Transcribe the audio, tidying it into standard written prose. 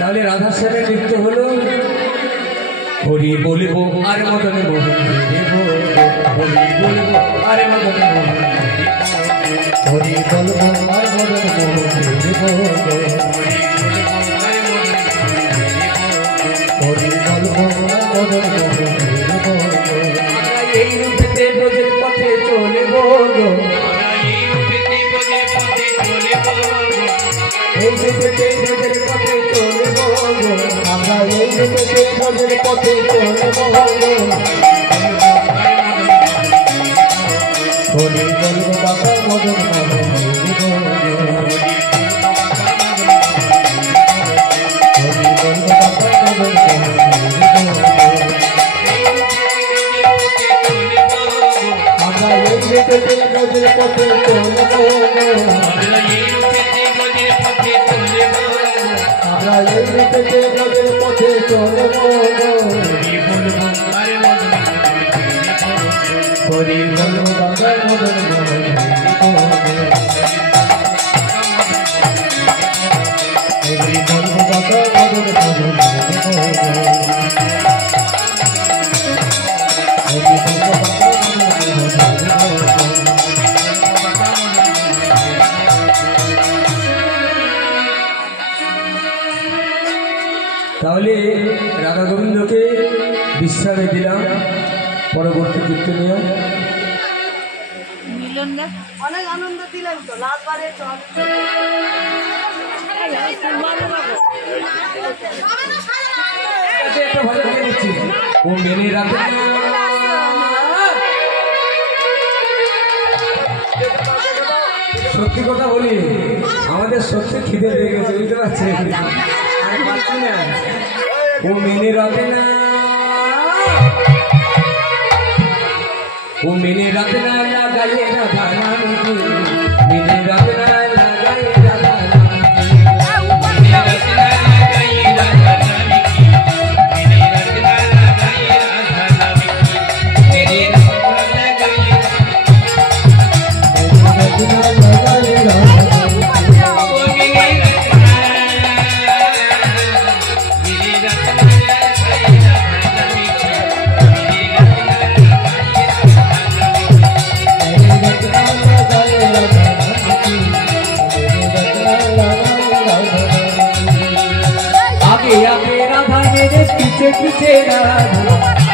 তাহলে রাধা শ্যামের নৃত্য হলো হরি বলিবো আর মদনে মোহন দেব, হরি বলিবো আর মদনে মোহন হরি বলবো আর মদনে মোহন দেব, হরি বলবো আর মদনে মোহন দেব। এই রূপেতে ব্রজের পথে চলিব, এই রূপেতে ব্রজের পথে চলিব, আমরা এই রূপেতে ব্রজের পথে চলিব। হরি বলবো বাবা মদন মোহন দেব, হরি বলবো বাবা মদন মোহন দেব। আমরা এই রূপেতে ব্রজের পথে চলিব, আমরা এই রূপেতে ব্রজের পথে চলিব। হরি বলবো বাবা মদন মোহন দেব, হরি বলবো বাবা মদন মোহন দেব, হরি বলবো বাবা মদন মোহন দেব। তাহলে রাধা গোবিন্দকে বিশ্রামে দিলাম। পরবর্তী কীর্তনীয় অনেক আনন্দ দিলেন তো লালবারে একটা ভালো করে দিচ্ছি। ও মেনে রাখে সত্যি কথা বলি, আমাদের সত্যি খিদে পেয়ে গেছে, বুঝতে পারছেন? ও মেনে রাখে না, ও মেনে রাখে না লাগাইয়ে রাধা নাম কি, মেনে রাখে না লাগাইয়ে রাধা নাম কি, মেনে রাখে না লাগাইয়ে রাধা নাম কি, মেনে রাখে না লাগাইয়ে রাধা নাম কি, মেনে রাখে না লাগাইয়ে রাধা নাম কি। आगे आगे राधा मेरे पीछे पीछे राधा,